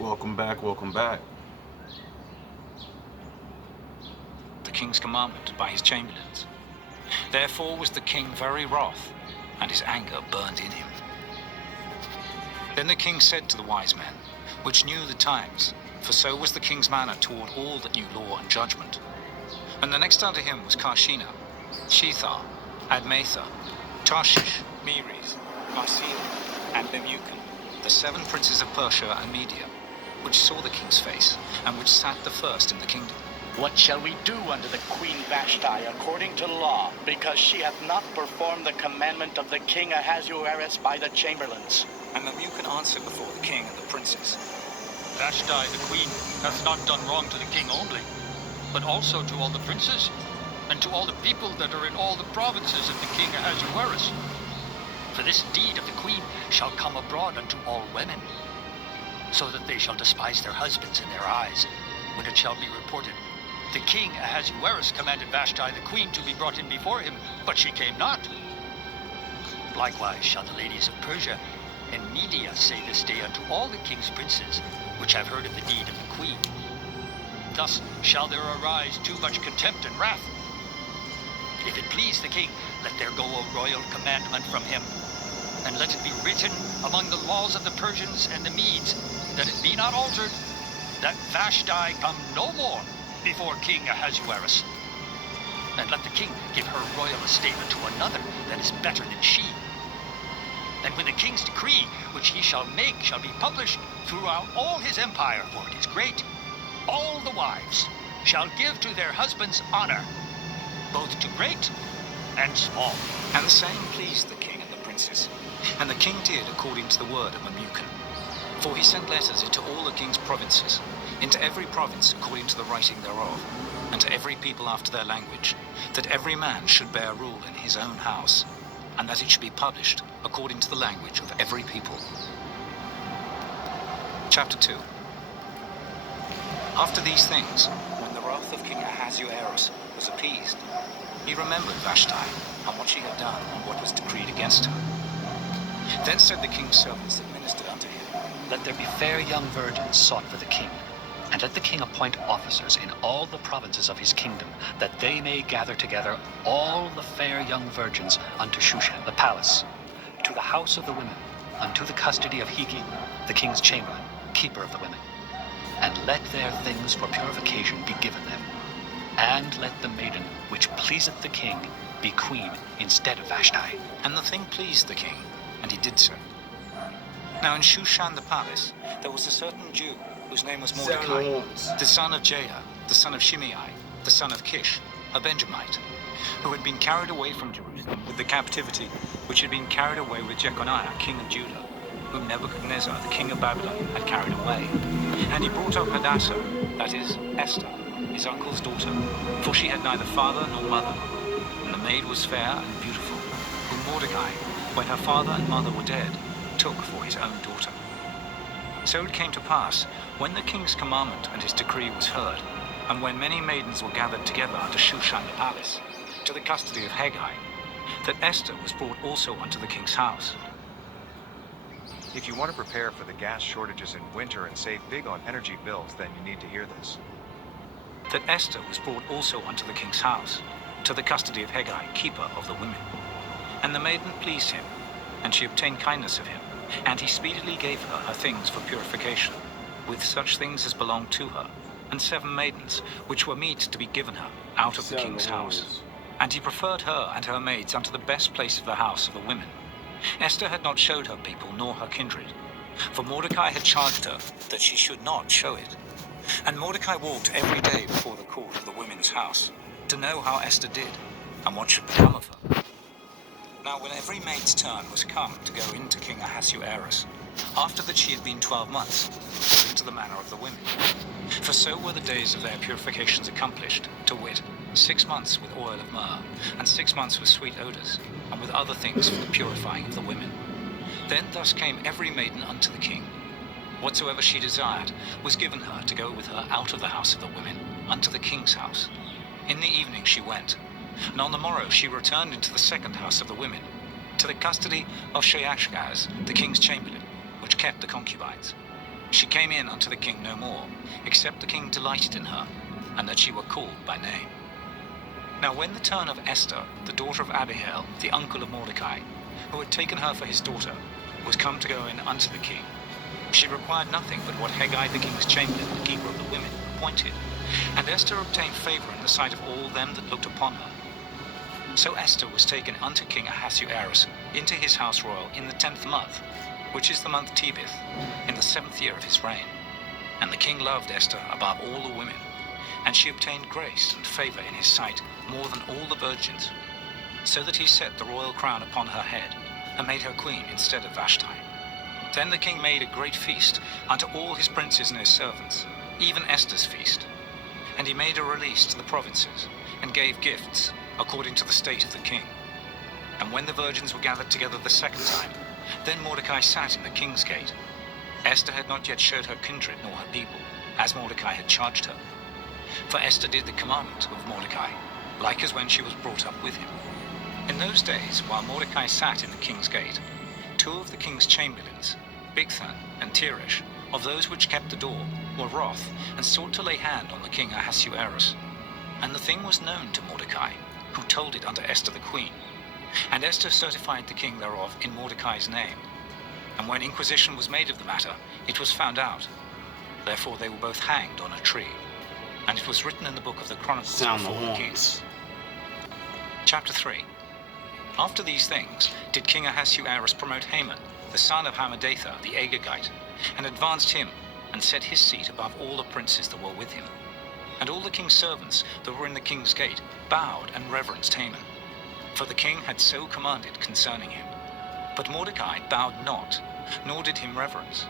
Welcome back, welcome back. The king's commandment by his chamberlains. Therefore was the king very wroth, and his anger burned in him. Then the king said to the wise men, which knew the times, for so was the king's manner toward all that knew law and judgment. And the next unto him was Karshina, Shethar, Admatha, Tarshish, Meres, Marcela, and Memucan, the 7 princes of Persia and Media, which saw the king's face, and which sat the first in the kingdom. What shall we do unto the queen Vashti according to law, because she hath not performed the commandment of the king Ahasuerus by the chamberlains? And Memucan answered before the king and the princes. Vashti the queen hath not done wrong to the king only, but also to all the princes, and to all the people that are in all the provinces of the king Ahasuerus. For this deed of the queen shall come abroad unto all women, so that they shall despise their husbands in their eyes, when it shall be reported, the king Ahasuerus commanded Vashti the queen to be brought in before him, but she came not. Likewise shall the ladies of Persia and Media say this day unto all the king's princes, which have heard of the deed of the queen. Thus shall there arise too much contempt and wrath. If it please the king, let there go a royal commandment from him, and let it be written among the laws of the Persians and the Medes, that it be not altered, that Vashti come no more before King Ahasuerus. And let the king give her royal estate unto another that is better than she. And when the king's decree, which he shall make, shall be published throughout all his empire, for it is great, all the wives shall give to their husbands honor, both to great and small. And the same pleased the king and the princes. And the king did according to the word of Memucan. For he sent letters into all the king's provinces, into every province according to the writing thereof, and to every people after their language, that every man should bear rule in his own house, and that it should be published according to the language of every people. Chapter 2. After these things, when the wrath of King Ahasuerus was appeased, he remembered Vashti, and what she had done, and what was decreed against her. Then said the king's servants that ministered unto him, Let there be fair young virgins sought for the king, and let the king appoint officers in all the provinces of his kingdom, that they may gather together all the fair young virgins unto Shushan the palace, to the house of the women, unto the custody of Hegi, the king's chamberlain, keeper of the women. And let their things for purification be given them, and let the maiden which pleaseth the king be queen instead of Vashti. And the thing pleased the king, and he did so. Now in Shushan the palace there was a certain Jew, whose name was Mordecai, the son of Jair, the son of Shimei, the son of Kish, a Benjamite, who had been carried away from Jerusalem with the captivity which had been carried away with Jeconiah, king of Judah, whom Nebuchadnezzar, the king of Babylon, had carried away. And he brought up Hadassah, that is, Esther, his uncle's daughter, for she had neither father nor mother, and the maid was fair and beautiful, whom Mordecai, when her father and mother were dead, took for his own daughter. So it came to pass, when the king's commandment and his decree was heard, and when many maidens were gathered together unto Shushan the palace, to the custody of Haggai, that Esther was brought also unto the king's house. If you want to prepare for the gas shortages in winter and save big on energy bills, then you need to hear this. That Esther was brought also unto the king's house, to the custody of Haggai, keeper of the women. And the maiden pleased him, and she obtained kindness of him, and he speedily gave her her things for purification, with such things as belonged to her, and 7 maidens, which were meet to be given her out of the king's house. And he preferred her and her maids unto the best place of the house of the women. Esther had not showed her people nor her kindred, for Mordecai had charged her that she should not show it. And Mordecai walked every day before the court of the women's house, to know how Esther did, and what should become of her. Now when every maid's turn was come to go into King Ahasuerus, after that she had been 12 months, according to the manner of the women. For so were the days of their purifications accomplished, to wit, 6 months with oil of myrrh, and 6 months with sweet odors, and with other things for the purifying of the women. Then thus came every maiden unto the king. Whatsoever she desired was given her to go with her out of the house of the women unto the king's house. In the evening she went, and on the morrow she returned into the second house of the women, to the custody of Sheashgaz, the king's chamberlain, which kept the concubines. She came in unto the king no more, except the king delighted in her, and that she were called by name. Now when the turn of Esther, the daughter of Abihail, the uncle of Mordecai, who had taken her for his daughter, was come to go in unto the king, she required nothing but what Hegai the king's chamberlain, the keeper of the women, appointed. And Esther obtained favor in the sight of all them that looked upon her. So Esther was taken unto King Ahasuerus into his house royal in the 10th month, which is the month Tebeth, in the 7th year of his reign. And the king loved Esther above all the women, and she obtained grace and favor in his sight more than all the virgins, so that he set the royal crown upon her head, and made her queen instead of Vashti. Then the king made a great feast unto all his princes and his servants, even Esther's feast. And he made a release to the provinces, and gave gifts, according to the state of the king. And when the virgins were gathered together the second time, then Mordecai sat in the king's gate. Esther had not yet showed her kindred nor her people, as Mordecai had charged her. For Esther did the commandment of Mordecai, like as when she was brought up with him. In those days, while Mordecai sat in the king's gate, 2 of the king's chamberlains, Bigthan and Teresh, of those which kept the door, were wroth, and sought to lay hand on the king Ahasuerus. And the thing was known to Mordecai, who told it unto Esther the queen. And Esther certified the king thereof in Mordecai's name. And when inquisition was made of the matter, it was found out. Therefore they were both hanged on a tree. And it was written in the book of the Chronicles Sound the before the king. horns. Chapter 3. After these things did King Ahasuerus promote Haman, the son of Hammedatha the Agagite, and advanced him, and set his seat above all the princes that were with him. And all the king's servants that were in the king's gate bowed and reverenced Haman, for the king had so commanded concerning him. But Mordecai bowed not, nor did him reverence.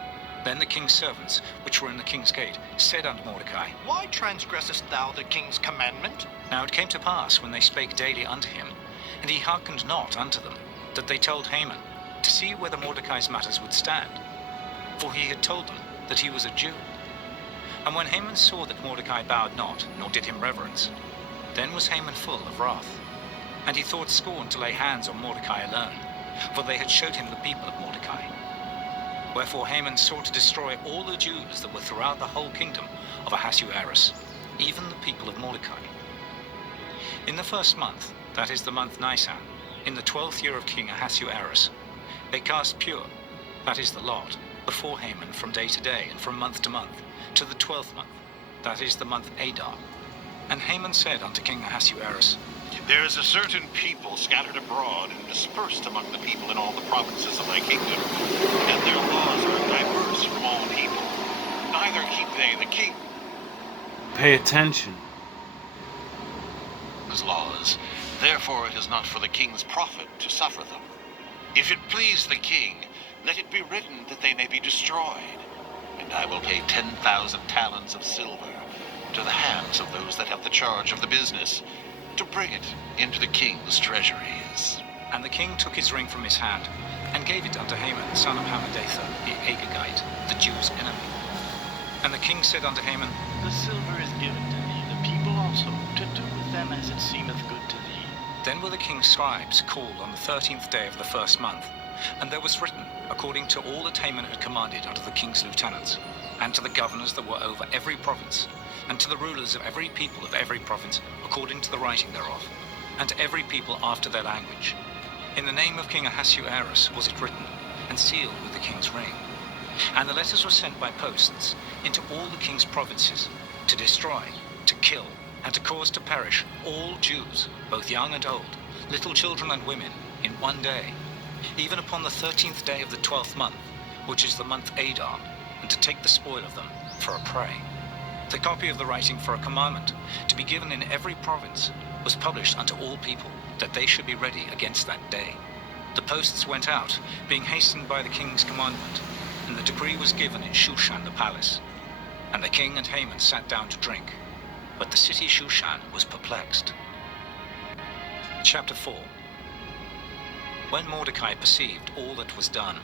Then the king's servants, which were in the king's gate, said unto Mordecai, Why transgressest thou the king's commandment? Now it came to pass, when they spake daily unto him, and he hearkened not unto them, that they told Haman, to see whether Mordecai's matters would stand. For he had told them that he was a Jew. And when Haman saw that Mordecai bowed not, nor did him reverence, then was Haman full of wrath. And he thought scorn to lay hands on Mordecai alone, for they had showed him the people of Mordecai. Wherefore Haman sought to destroy all the Jews that were throughout the whole kingdom of Ahasuerus, even the people of Mordecai. In the 1st month, that is the month Nisan, in the 12th year of King Ahasuerus, they cast pure, that is the lot, before Haman from day to day and from month to month, to the 12th month, that is the month Adar. And Haman said unto King Ahasuerus, There is a certain people scattered abroad and dispersed among the people in all the provinces of thy kingdom, and their laws are diverse from all people. Neither keep they the king. Pay attention. His laws. Therefore it is not for the king's profit to suffer them. If it please the king, let it be written that they may be destroyed. And I will pay 10,000 talents of silver to the hands of those that have the charge of the business, to bring it into the king's treasuries. And the king took his ring from his hand, and gave it unto Haman, son of Hammedatha the Agagite, the Jews' enemy. And the king said unto Haman, The silver is given to thee, the people also, to do with them as it seemeth good to thee. Then were the king's scribes called on the 13th day of the 1st month, and there was written, according to all that Haman had commanded unto the king's lieutenants, and to the governors that were over every province, and to the rulers of every people of every province, according to the writing thereof, and to every people after their language. In the name of King Ahasuerus was it written, and sealed with the king's ring. And the letters were sent by posts into all the king's provinces, to destroy, to kill, and to cause to perish all Jews, both young and old, little children and women, in one day, even upon the 13th day of the 12th month, which is the month Adar, and to take the spoil of them for a prey. The copy of the writing for a commandment, to be given in every province, was published unto all people, that they should be ready against that day. The posts went out, being hastened by the king's commandment, and the decree was given in Shushan the palace. And the king and Haman sat down to drink, but the city Shushan was perplexed. Chapter 4. When Mordecai perceived all that was done,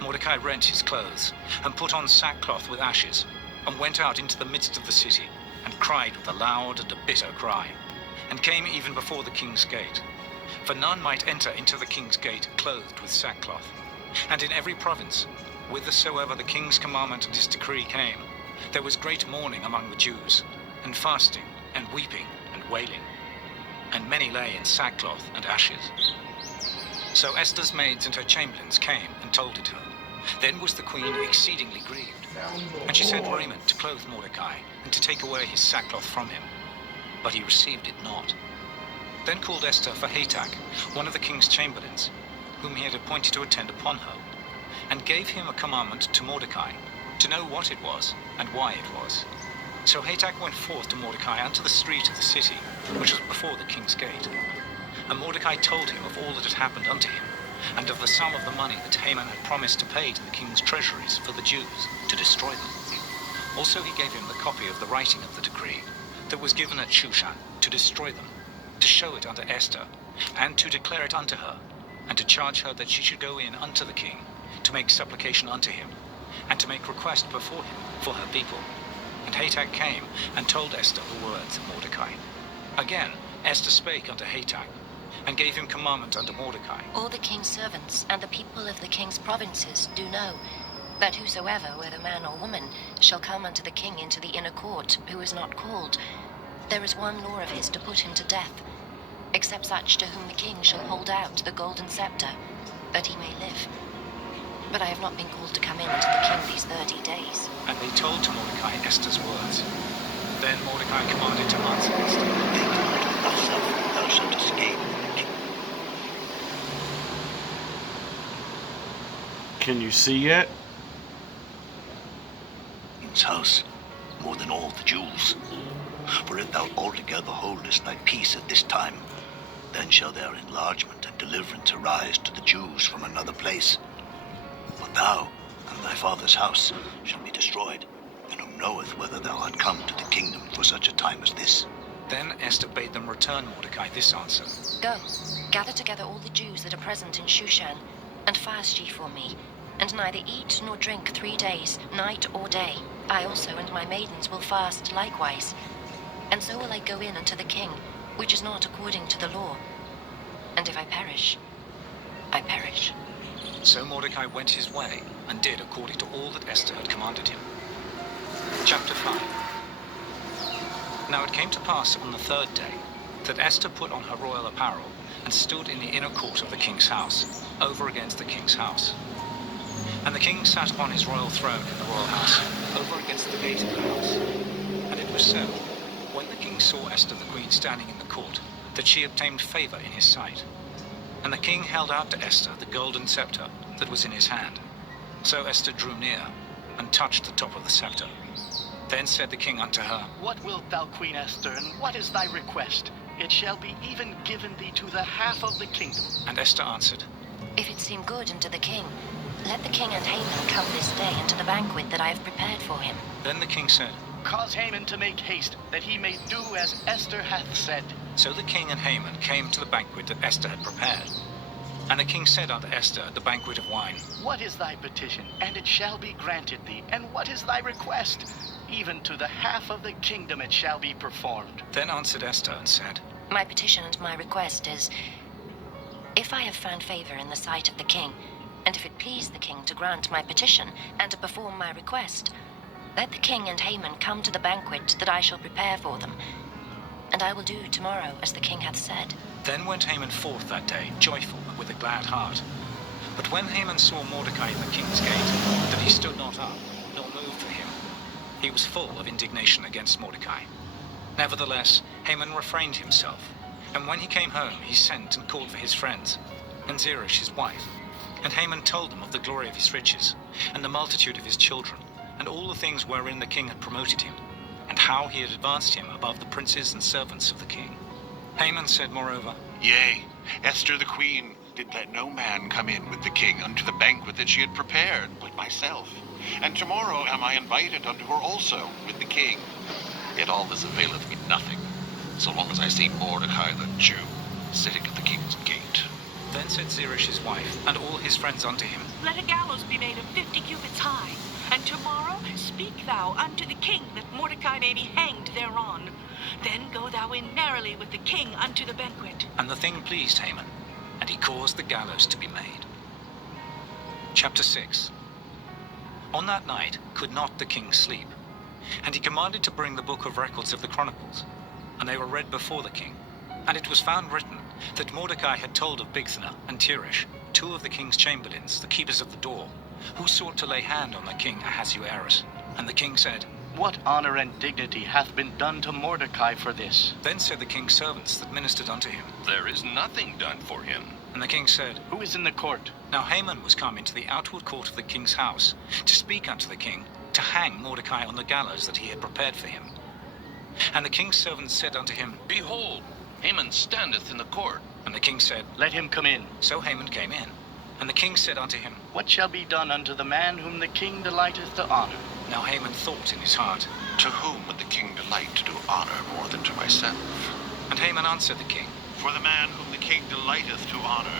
Mordecai rent his clothes, and put on sackcloth with ashes, and went out into the midst of the city, and cried with a loud and a bitter cry, and came even before the king's gate. For none might enter into the king's gate clothed with sackcloth. And in every province whithersoever the king's commandment and his decree came, there was great mourning among the Jews, and fasting, and weeping, and wailing. And many lay in sackcloth and ashes. So Esther's maids and her chamberlains came and told it her. Then was the queen exceedingly grieved. And she sent raiment to clothe Mordecai, and to take away his sackcloth from him. But he received it not. Then called Esther for Hatach, one of the king's chamberlains, whom he had appointed to attend upon her, and gave him a commandment to Mordecai, to know what it was, and why it was. So Hatach went forth to Mordecai unto the street of the city, which was before the king's gate. And Mordecai told him of all that had happened unto him, and of the sum of the money that Haman had promised to pay to the king's treasuries for the Jews, to destroy them. Also he gave him the copy of the writing of the decree that was given at Shushan, to destroy them, to show it unto Esther, and to declare it unto her, and to charge her that she should go in unto the king, to make supplication unto him, and to make request before him for her people. And Hatach came and told Esther the words of Mordecai. Again Esther spake unto Hatach, and gave him commandment unto Mordecai. All the king's servants and the people of the king's provinces do know that whosoever, whether man or woman, shall come unto the king into the inner court, who is not called, there is one law of his to put him to death, except such to whom the king shall hold out the golden scepter, that he may live. But I have not been called to come in unto the king these 30 days. And they told to Mordecai Esther's words. Then Mordecai commanded to answer Esther. Thou shalt escape. Can you see yet? King's house, more than all the Jews. For if thou altogether holdest thy peace at this time, then shall their enlargement and deliverance arise to the Jews from another place. But thou and thy father's house shall be destroyed, and who knoweth whether thou art come to the kingdom for such a time as this? Then Esther bade them return Mordecai this answer. Go, gather together all the Jews that are present in Shushan, and fast ye for me, and neither eat nor drink 3 days, night or day. I also and my maidens will fast likewise. And so will I go in unto the king, which is not according to the law. And if I perish, I perish. So Mordecai went his way, and did according to all that Esther had commanded him. Chapter 5. Now it came to pass on the 3rd day, that Esther put on her royal apparel, and stood in the inner court of the king's house, over against the king's house. And the king sat upon his royal throne in the royal house, over against the gate of the house. And it was so, when the king saw Esther the queen standing in the court, that she obtained favor in his sight. And the king held out to Esther the golden scepter that was in his hand. So Esther drew near, and touched the top of the scepter. Then said the king unto her, What wilt thou, Queen Esther, and what is thy request? It shall be even given thee to the half of the kingdom. And Esther answered, If it seem good unto the king, let the king and Haman come this day unto the banquet that I have prepared for him. Then the king said, Cause Haman to make haste, that he may do as Esther hath said. So the king and Haman came to the banquet that Esther had prepared. And the king said unto Esther at the banquet of wine, What is thy petition? And it shall be granted thee. And what is thy request? Even to the half of the kingdom it shall be performed. Then answered Esther and said, My petition and my request is, if I have found favor in the sight of the king, and if it please the king to grant my petition and to perform my request, let the king and Haman come to the banquet that I shall prepare for them, and I will do tomorrow as the king hath said. Then went Haman forth that day, joyful and with a glad heart. But when Haman saw Mordecai in the king's gate, that he stood not up, nor moved for him, he was full of indignation against Mordecai. Nevertheless, Haman refrained himself, and when he came home, he sent and called for his friends, and Zeresh his wife. And Haman told them of the glory of his riches, and the multitude of his children, and all the things wherein the king had promoted him, and how he had advanced him above the princes and servants of the king. Haman said moreover, Yea, Esther the queen did let no man come in with the king unto the banquet that she had prepared, but myself. And tomorrow am I invited unto her also with the king. Yet all this availeth me nothing, so long as I see Mordecai the Jew sitting at the king's gate. Then said Zeresh his wife, and all his friends unto him, Let a gallows be made of 50 cubits high, and tomorrow speak thou unto the king that Mordecai may be hanged thereon. Then go thou in narrowly with the king unto the banquet. And the thing pleased Haman, and he caused the gallows to be made. Chapter 6. On that night could not the king sleep, and he commanded to bring the book of records of the Chronicles, and they were read before the king. And it was found written that Mordecai had told of Bigthana and Teresh, two of the king's chamberlains, the keepers of the door, who sought to lay hand on the king Ahasuerus. And the king said, What honor and dignity hath been done to Mordecai for this? Then said the king's servants that ministered unto him, There is nothing done for him. And the king said, Who is in the court? Now Haman was come into the outward court of the king's house, to speak unto the king, to hang Mordecai on the gallows that he had prepared for him. And the king's servants said unto him, Behold, Haman standeth in the court. And the king said, Let him come in. So Haman came in. And the king said unto him, What shall be done unto the man whom the king delighteth to honor? Now Haman thought in his heart, To whom would the king delight to do honor more than to myself? And Haman answered the king, For the man whom the king delighteth to honor,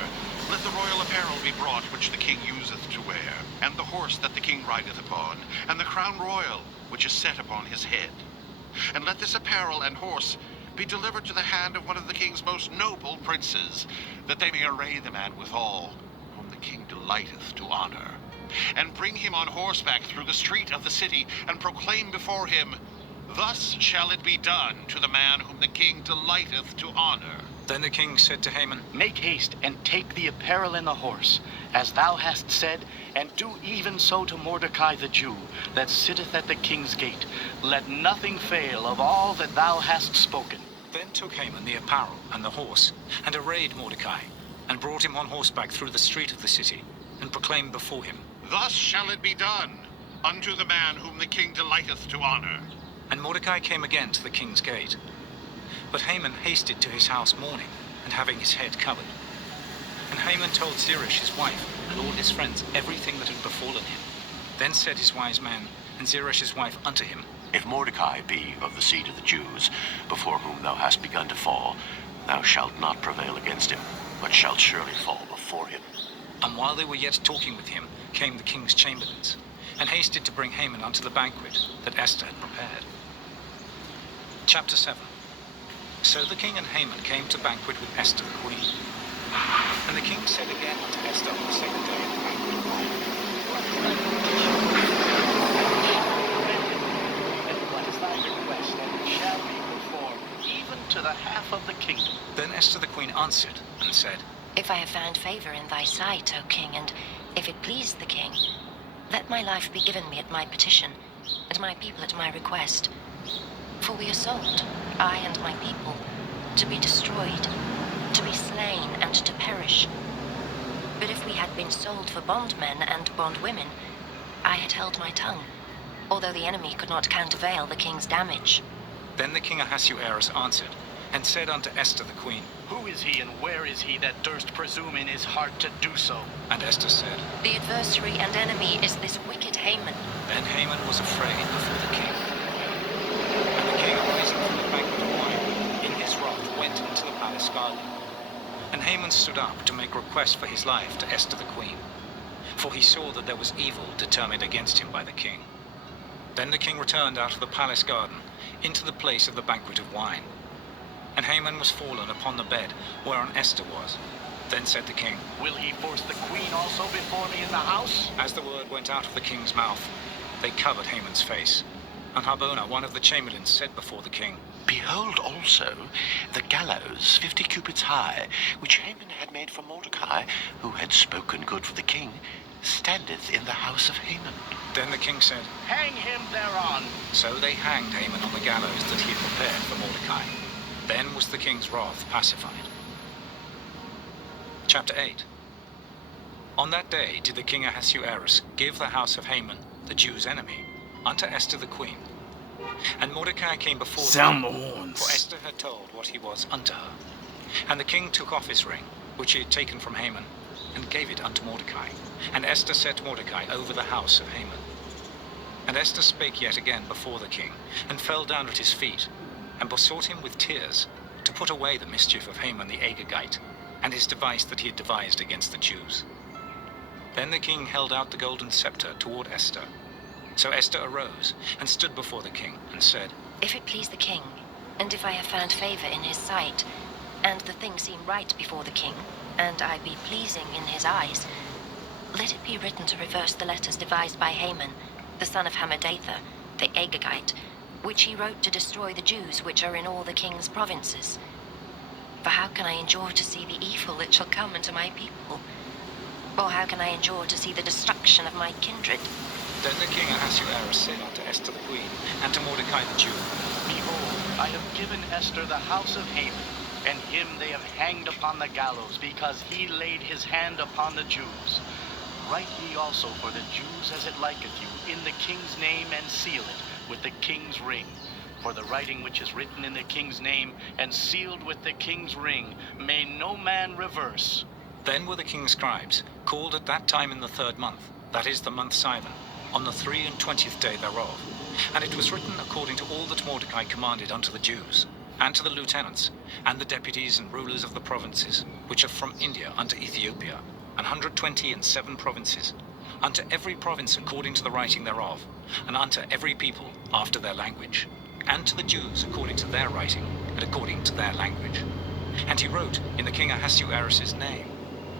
let the royal apparel be brought which the king useth to wear, and the horse that the king rideth upon, and the crown royal which is set upon his head. And let this apparel and horse be delivered to the hand of one of the king's most noble princes, that they may array the man withal, whom the king delighteth to honor, and bring him on horseback through the street of the city, and proclaim before him, Thus shall it be done to the man whom the king delighteth to honor. Then the king said to Haman, Make haste, and take the apparel and the horse, as thou hast said, and do even so to Mordecai the Jew, that sitteth at the king's gate. Let nothing fail of all that thou hast spoken. Then took Haman the apparel and the horse, and arrayed Mordecai, and brought him on horseback through the street of the city, and proclaimed before him, Thus shall it be done unto the man whom the king delighteth to honor. And Mordecai came again to the king's gate. But Haman hasted to his house mourning, and having his head covered. And Haman told Zeresh his wife, and all his friends, everything that had befallen him. Then said his wise man, and Zeresh his wife, unto him, If Mordecai be of the seed of the Jews, before whom thou hast begun to fall, thou shalt not prevail against him, but shalt surely fall before him. And while they were yet talking with him, came the king's chamberlains, and hasted to bring Haman unto the banquet that Esther had prepared. Chapter 7. So the king and Haman came to banquet with Esther the queen. And the king said again unto Esther on the second day of the banquet, And what is thy request, and it shall be performed, even to the half of the kingdom. Then Esther the queen answered and said, If I have found favor in thy sight, O king, and if it please the king, let my life be given me at my petition, and my people at my request. For we are sold, I and my people, to be destroyed, to be slain, and to perish. But if we had been sold for bondmen and bondwomen, I had held my tongue, although the enemy could not countervail the king's damage. Then the king Ahasuerus answered, and said unto Esther the queen, Who is he, and where is he that durst presume in his heart to do so? And Esther said, The adversary and enemy is this wicked Haman. Then Haman was afraid before the king. And the king, rising from the banquet of wine, in his wrath went into the palace garden. And Haman stood up to make request for his life to Esther the queen, for he saw that there was evil determined against him by the king. Then the king returned out of the palace garden into the place of the banquet of wine. And Haman was fallen upon the bed whereon Esther was. Then said the king, Will he force the queen also before me in the house? As the word went out of the king's mouth, they covered Haman's face. And Harbona, one of the chamberlains, said before the king, Behold also the gallows 50 cubits high, which Haman had made for Mordecai, who had spoken good for the king, standeth in the house of Haman. Then the king said, Hang him thereon. So they hanged Haman on the gallows that he had prepared for Mordecai. Then was the king's wrath pacified. Chapter 8. On that day did the king Ahasuerus give the house of Haman, the Jews' enemy, unto Esther the queen. And Mordecai came before Sound them, the horns. for Esther had told what he was unto her. And the king took off his ring, which he had taken from Haman, and gave it unto Mordecai. And Esther set Mordecai over the house of Haman. And Esther spake yet again before the king, and fell down at his feet, and besought him with tears to put away the mischief of Haman the Agagite, and his device that he had devised against the Jews. Then the king held out the golden scepter toward Esther. So Esther arose, and stood before the king, and said, If it please the king, and if I have found favor in his sight, and the thing seem right before the king, and I be pleasing in his eyes, let it be written to reverse the letters devised by Haman, the son of Hammedatha, the Agagite, which he wrote to destroy the Jews which are in all the king's provinces. For how can I endure to see the evil that shall come unto my people? Or how can I endure to see the destruction of my kindred? Then the king Ahasuerus said unto Esther the queen, and to Mordecai the Jew, Behold, I have given Esther the house of Haman, and him they have hanged upon the gallows, because he laid his hand upon the Jews. Write ye also for the Jews as it liketh you, in the king's name, and seal it with the king's ring. For the writing which is written in the king's name, and sealed with the king's ring, may no man reverse. Then were the king's scribes called at that time in the 3rd month, that is the month Sivan, on the 23rd day thereof. And it was written according to all that Mordecai commanded unto the Jews, and to the lieutenants, and the deputies and rulers of the provinces, which are from India unto Ethiopia, 127 provinces, unto every province according to the writing thereof, and unto every people after their language, and to the Jews according to their writing, and according to their language. And he wrote in the king Ahasuerus' name,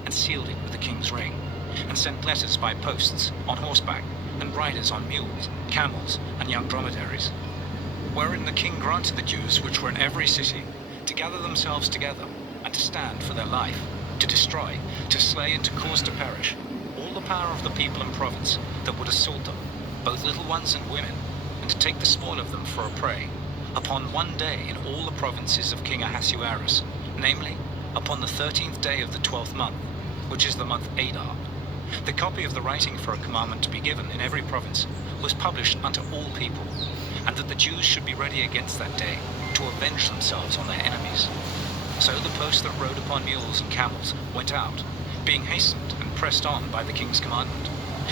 and sealed it with the king's ring, and sent letters by posts, on horseback, and riders on mules, camels, and young dromedaries, wherein the king granted the Jews which were in every city to gather themselves together, and to stand for their life, to destroy, to slay, and to cause to perish all the power of the people and province that would assault them, both little ones and women, and to take the spoil of them for a prey, upon one day in all the provinces of King Ahasuerus, namely, upon the 13th day of the 12th month, which is the month Adar. The copy of the writing for a commandment to be given in every province was published unto all people, and that the Jews should be ready against that day, to avenge themselves on their enemies. So the posts that rode upon mules and camels went out, being hastened and pressed on by the king's commandment,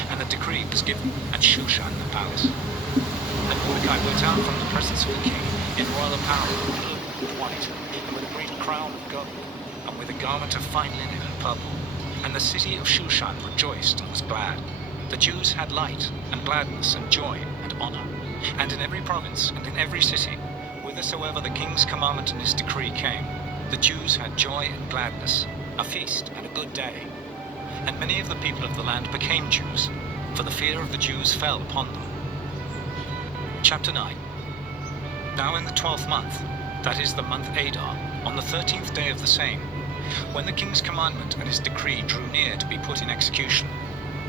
and the decree was given at Shushan the palace. And Mordecai went out from the presence of the king in royal apparel, clothed with white, and with a great crown of gold, and with a garment of fine linen and purple. And the city of Shushan rejoiced and was glad. The Jews had light, and gladness, and joy, and honor. And in every province, and in every city, whithersoever the king's commandment and his decree came, the Jews had joy and gladness, a feast and a good day. And many of the people of the land became Jews, for the fear of the Jews fell upon them. Chapter 9. Now in the 12th month, that is the month Adar, on the 13th day of the same, when the king's commandment and his decree drew near to be put in execution,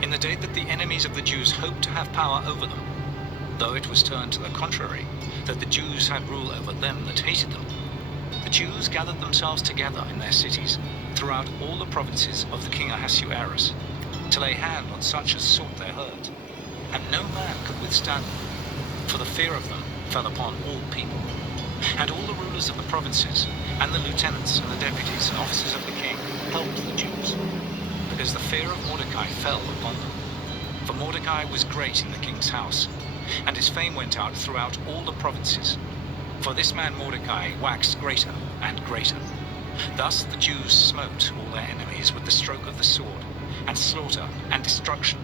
in the day that the enemies of the Jews hoped to have power over them, though it was turned to the contrary, that the Jews had rule over them that hated them, the Jews gathered themselves together in their cities throughout all the provinces of the king Ahasuerus, to lay hand on such as sought their hurt, and no man could withstand them, for the fear of them fell upon all people. And all the rulers of the provinces, and the lieutenants, and the deputies, and officers of the king helped the Jews, because the fear of Mordecai fell upon them. For Mordecai was great in the king's house, and his fame went out throughout all the provinces. For this man Mordecai waxed greater and greater. Thus the Jews smote all their enemies with the stroke of the sword, and slaughter, and destruction,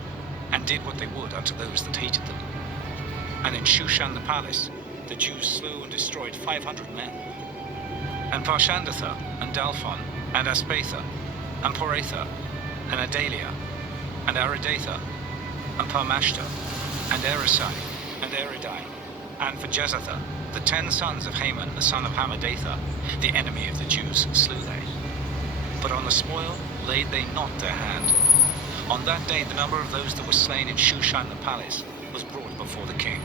and did what they would unto those that hated them. And in Shushan the palace, the Jews slew and destroyed 500 men. And Parshandatha, and Dalphon, and Aspatha, and Poratha, and Adalia, and Aridatha, and Parmashta, and Erisai, and Eridai, and for Jezatha, the 10 sons of Haman, the son of Hammedatha, the enemy of the Jews, slew they. But on the spoil laid they not their hand. On that day the number of those that were slain in Shushan the palace was brought before the king.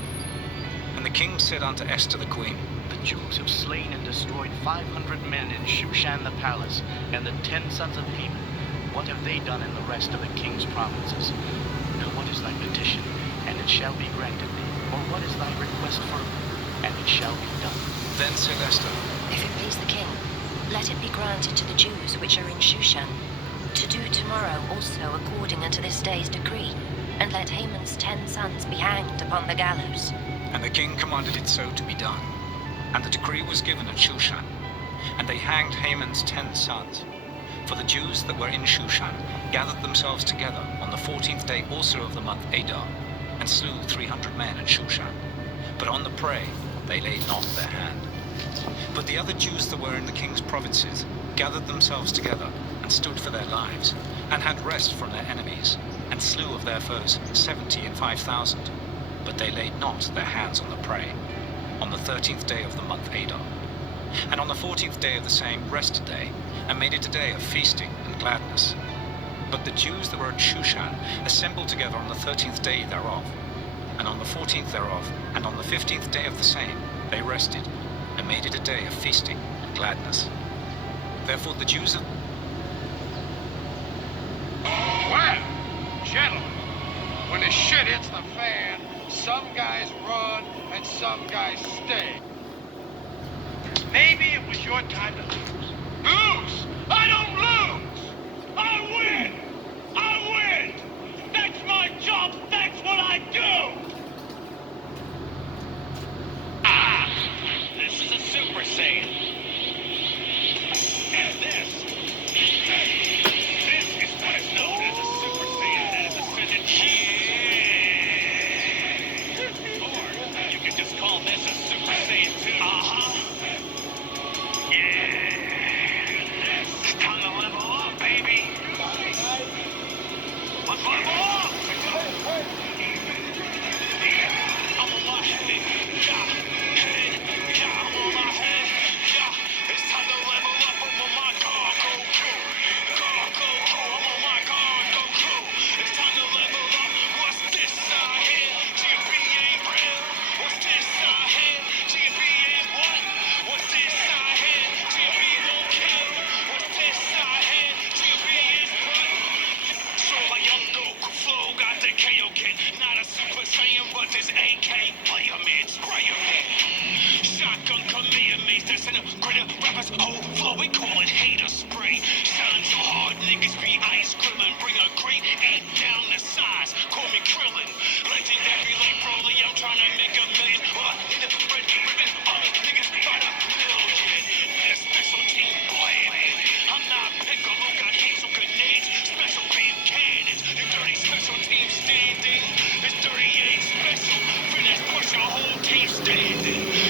And the king said unto Esther the queen, The Jews have slain and destroyed 500 men in Shushan the palace, and the 10 sons of Haman. What have they done in the rest of the king's provinces? Now what is thy petition, and it shall be granted thee? Or what is thy request further, and it shall be done? Then said Esther, If it please the king, let it be granted to the Jews which are in Shushan, to do tomorrow also according unto this day's decree, and let Haman's 10 sons be hanged upon the gallows. And the king commanded it so to be done. And the decree was given at Shushan, and they hanged Haman's 10 sons. For the Jews that were in Shushan gathered themselves together on the 14th day also of the month Adar, and slew 300 men at Shushan. But on the prey they laid not their hand. But the other Jews that were in the king's provinces gathered themselves together, and stood for their lives, and had rest from their enemies, and slew of their foes 70 and 5,000. But they laid not their hands on the prey, on the 13th day of the month Adar. And on the 14th day of the same rested they, and made it a day of feasting and gladness. But the Jews that were at Shushan assembled together on the 13th day thereof, and on the 14th thereof, and on the 15th day of the same, they rested, and made it a day of feasting and gladness. Therefore the Jews of... Well, gentlemen, when the shit hits the fan, some guys run and some guys stay. Maybe it was your time to lose. Lose? I don't lose! I win! I win! That's my job! That's what I do! Ah! This is a Super Saiyan. And this is what is known as a Super Saiyan that is ascended or you can just call this a Super Saiyan 2. It's time to level up, baby. Let's level up. I'm on my head. Yeah, I'm on my head. Yeah, it's time to level up. I'm on my guard, Goku. I'm on my guard, Goku. It's time to level up. What's this I hear? GMB ain't real. What's this I hear? GMB ain't what? What's this I hear? GMB won't kill. What's this I hear? GMB is what? So my young Goku flow got the KO kid. Not a Super Saiyan, but this AK. Play him in, spray him in. Shotgun Kamehameha, disintegrator rappers, whole flow, we call it hater spray. Shine so hard, niggas be ice grilling. Bring a great 8 down the size, call me Krillin. Legendary like Broly, I'm trying to make $1 million. In the red ribbon, niggas by the million. This special team blade. I'm not Piccolo, got hazel grenades, special beam cannons. You dirty special team standing. It's 38 special, finish, push your whole team stand.